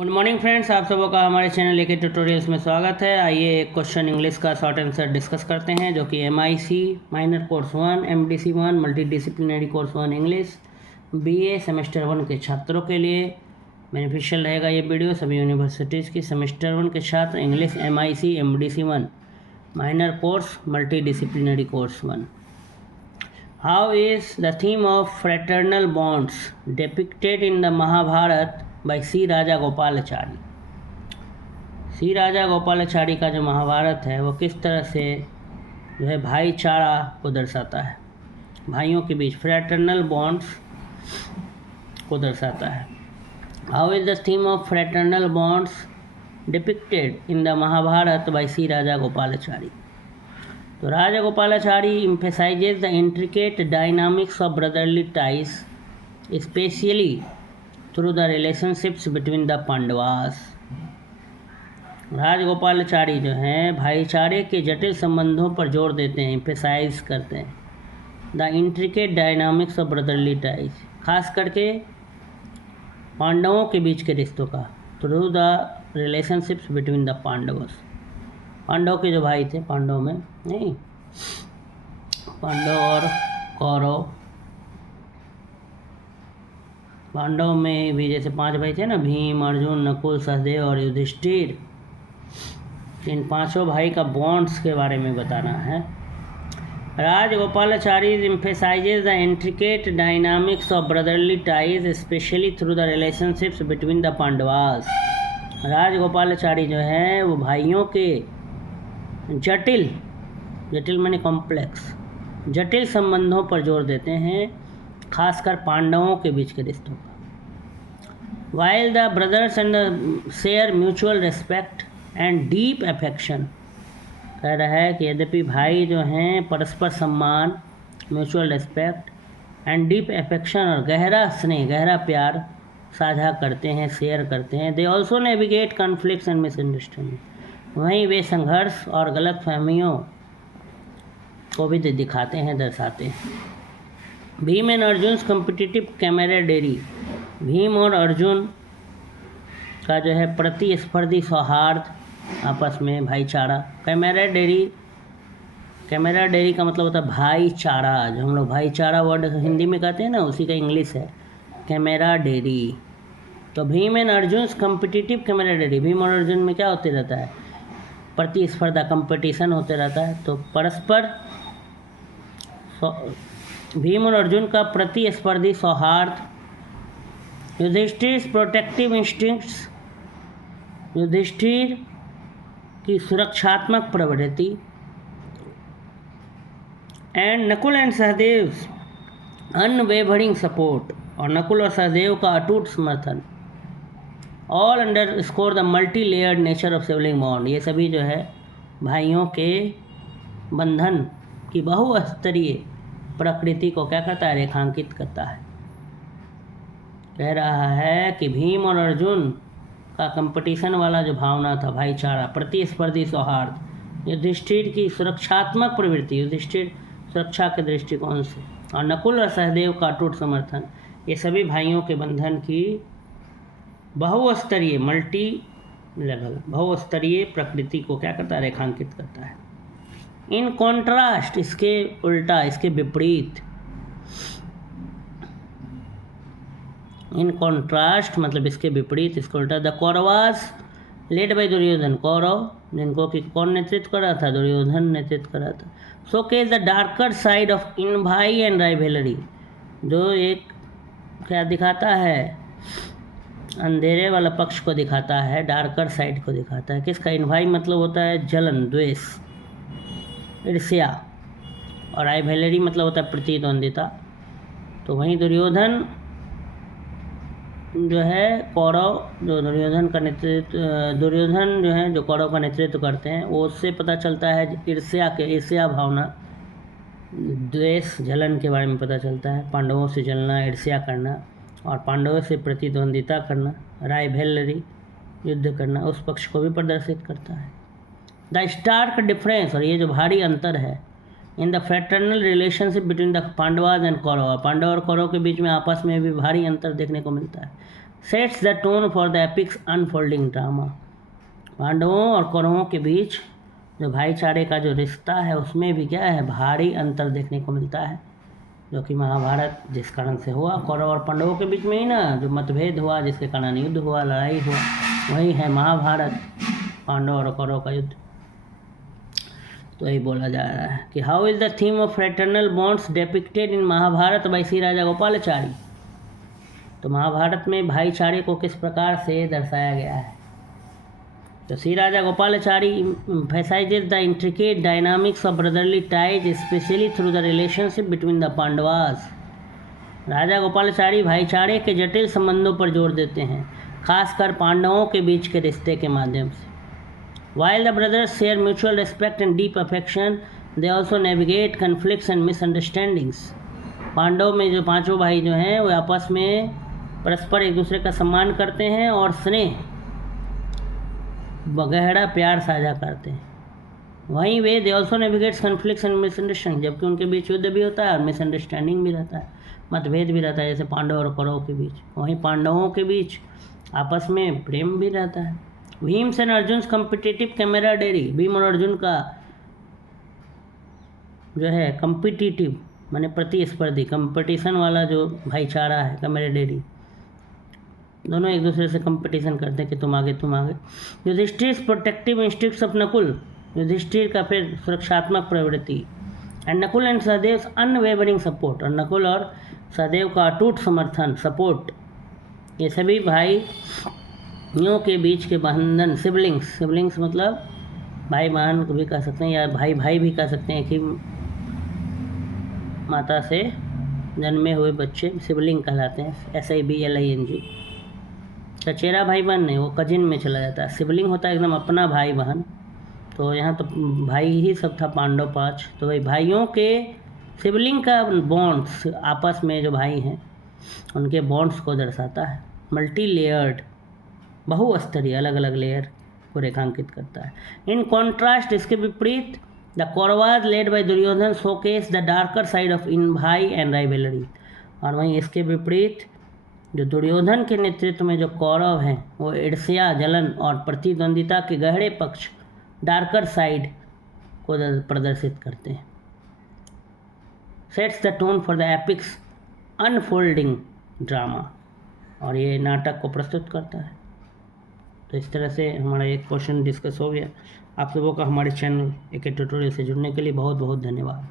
Good morning friends, आप सबों का हमारे चैनल लेके ट्यूटोरियल्स में स्वागत है। आइए एक क्वेश्चन इंग्लिश का शॉर्ट आंसर डिस्कस करते हैं, जो कि MIC minor course 1, MDC 1 multi disciplinary course 1 English BA semester 1 के छात्रों के लिए बेनिफिशियल रहेगा। ये वीडियो सभी यूनिवर्सिटीज़ की सेमेस्टर 1 के छात्र English MIC MDC 1 minor course multidisciplinary course 1। How is the theme of fraternal bonds depicted in the Mahabharata by C Raja Gopalachari. C Raja Gopalachari का जो महाभारत है वो किस तरह से जो है भाईचारा को दर्शाता है, भाइयों के बीच फ्रेटर्नल बॉन्ड्स को दर्शाता है। How is the theme of fraternal bonds depicted in the Mahabharata by C Raja Gopalachari. तो Raja Gopalachari emphasizes the intricate dynamics of brotherly ties, especially through the relationships between the Pandavas. Rajagopalachari जो हैं भाईचारे के जटिल संबंधों पर जोर देते हैं, एम्फेसाइज करते हैं। The intricate dynamics of brotherly ties, खास करके पांडवों के बीच के रिश्तों का, through the relationships between the Pandavas. Pandava के जो भाई थे, पांडव में नहीं, पांडव और कौरव, पांडव में भी जैसे 5 भाई थे ना, भीम, अर्जुन, नकुल, सहदेव और युधिष्ठिर। इन 5 भाई का बॉन्ड्स के बारे में बताना है। Rajagopalachari emphasizes the intricate dynamics of brotherly ties, especially through the relationships between the Pandavas. Rajagopalachari जो है वो भाइयों के जटिल माने कॉम्प्लेक्स, जटिल संबंधों पर जोर देते हैं, खासकर पांडवों के बीच के रिश्तों पर। While the brothers and share mutual respect and deep affection, कह रहा है कि यद्यपि भाई जो हैं परस्पर सम्मान, mutual respect and deep affection और गहरा स्नेह, गहरा प्यार साझा करते हैं, शेयर करते हैं। They also navigate conflicts and misunderstanding, वहीं वे संघर्ष और गलत फहमियों को भी दिखाते हैं, दर्शाते हैं। भीम एंड अर्जुन कॉम्पिटिटिव कैमराडेरी, भीम और अर्जुन का जो है प्रतिस्पर्धी सौहार्द, आपस में भाईचारा। कैमराडेरी का मतलब होता है भाईचारा, जो हम लोग भाईचारा वर्ड हिंदी में कहते हैं ना, उसी का इंग्लिश है कैमराडेरी। तो भीम एंड अर्जुन कॉम्पिटिटिव कैमराडेरी, भीम और अर्जुन में क्या होते रहता है, प्रतिस्पर्धा, कंपटीशन होते रहता है। तो परस्पर भीम और अर्जुन का प्रतिस्पर्धी सौहार्द। युधिष्ठिर प्रोटेक्टिव इंस्टिंक्ट्स, युधिष्ठिर की सुरक्षात्मक प्रवृत्ति। And Nakul and Sahadev unwavering support, और नकुल और सहदेव का अटूट समर्थन। All underscore the multi layered nature of sibling bond, ये सभी जो है भाइयों के बंधन की बहुस्तरीय प्रकृति को क्या करता है, रेखांकित करता है। कह रहा है कि भीम और अर्जुन का कंपटीशन वाला जो भावना था, भाईचारा, प्रतिस्पर्धी सौहार्द, युधिष्ठिर की सुरक्षात्मक प्रवृत्ति, युधिष्ठिर सुरक्षा के दृष्टिकोण से, और नकुल और सहदेव का अटूट समर्थन, ये सभी भाइयों के बंधन की बहुस्तरीय, मल्टी लेवल, बहुस्तरीय प्रकृति को क्या करता है, रेखांकित करता है। इन कॉन्ट्रास्ट, इसके उल्टा, इसके विपरीत, इन कॉन्ट्रास्ट मतलब इसके विपरीत, इसको उल्टा। The Kauravas led by Duryodhana, Kaurava जिनको कि कौन नेतृत्व कर रहा था, दुर्योधन नेतृत्व कर रहा था। सो के द डार्कर साइड ऑफ इनभाई एंड राइवलरी, जो एक क्या दिखाता है, अंधेरे वाला पक्ष को दिखाता है, डार्कर साइड को दिखाता है। किसका, इनभाई मतलब होता है जलन, द्वेष, ईर्ष्या, और राइवलरी मतलब होता है प्रतिद्वंदिता। तो वहीं दुर्योधन जो है कौरव, जो दुर्योधन का नेतृत्व, दुर्योधन जो है जो कौरव का नेतृत्व करते हैं, वो उससे पता चलता है ईर्ष्या भावना, द्वेष, जलन के बारे में पता चलता है। पांडवों से जलना, ईर्ष्या करना, और पांडवों से प्रतिद्वंदिता करना, राइवलरी, युद्ध करना, उस पक्ष को भी प्रदर्शित करता है। द स्टार्क डिफरेंस, और ये जो भारी अंतर है, in the fraternal relationship between the Pandavas and Kaurava, Pandava और कौरव के बीच में आपस में भी भारी अंतर देखने को मिलता है। Sets the tone for the epics unfolding drama. पांडवों और कौरवों के बीच जो भाईचारे का जो रिश्ता है उसमें भी क्या है, भारी अंतर देखने को मिलता है, जो कि महाभारत जिस कारण से हुआ, कौरव और पांडवों के बीच में ही ना जो मतभेद हुआ, जिसके कारण युद्ध हुआ, लड़ाई हुआ, वही है महाभारत, पांडव और कौरव का युद्ध। तो यही बोला जा रहा है कि how is the theme of fraternal bonds depicted in Mahabharata by Shri Raja Gopalachari. तो महाभारत में भाईचारे को किस प्रकार से दर्शाया गया है। तो Shri Raja Gopalachari emphasizes the intricate dynamics of brotherly ties, especially through the relationship between the Pandavas। राजा गोपालाचारी भाईचारे के जटिल संबंधों पर जोर देते हैं, खासकर पांडवों के बीच के रिश्ते के माध्यम से। While the brothers share mutual respect and deep affection, they also navigate conflicts and misunderstandings। Pandav में जो पांचों भाई जो हैं वो आपस में परस्पर एक दूसरे का सम्मान करते हैं और स्नेह गहरा प्यार साझा करते हैं। वहीं वे they also navigates conflicts and misunderstanding, जबकि उनके बीच युद्ध भी होता है और मिसअंडरस्टैंडिंग भी रहता है, मतभेद भी रहता है, जैसे पांडव और कौरव के बीच। वहीं पांडवों के बीच आपस में प्रेम भी रहता है। भीम्स एंड अर्जुन कम्पिटिटिव कैमराडेरी, भीम और अर्जुन का जो है कम्पिटिटिव माने प्रतिस्पर्धी, कंपटीशन वाला जो भाईचारा है, कैमराडेरी, दोनों एक दूसरे से कंपटीशन करते हैं कि तुम आगे तुम आगे। Yudhishthira protective instincts of Nakul, Yudhishthira का फिर सुरक्षात्मक प्रवृत्ति, and Nakul and Sahadev unwavering support, और नकुल और सहदेव का अटूट समर्थन, सपोर्ट, ये सभी भाइयों के बीच के बंधन, सिबलिंग्स मतलब भाई बहन को भी कह सकते हैं या भाई भाई भी कह सकते हैं, कि माता से जन्मे हुए बच्चे सिबलिंग कहलाते हैं, SIBLING। चचेरा भाई बहन नहीं, वो कजिन में चला जाता है। सिबलिंग होता है एकदम अपना भाई बहन, तो यहाँ तो भाई ही सब था, पांडव 5, तो वही भाइयों के सिबलिंग का बॉन्ड्स, आपस में जो भाई हैं उनके बॉन्ड्स को दर्शाता है। मल्टी लेयर्ड, बहुस्तरीय, अलग अलग लेयर को रेखांकित करता है। इन कॉन्ट्रास्ट, इसके विपरीत, the Kauravas led by Duryodhan showcase the darker side of इन भाई एंड राइवलरी। और वहीं इसके विपरीत जो दुर्योधन के नेतृत्व में जो कौरव हैं वो ईर्ष्या, जलन और प्रतिद्वंदिता के गहरे पक्ष, डार्कर साइड को प्रदर्शित करते हैं। Sets the tone for the epics unfolding drama, और ये नाटक को प्रस्तुत करता है। तो इस तरह से हमारा एक क्वेश्चन डिस्कस हो गया। आप सबों का हमारे चैनल AK ट्यूटोरियल से जुड़ने के लिए बहुत बहुत धन्यवाद।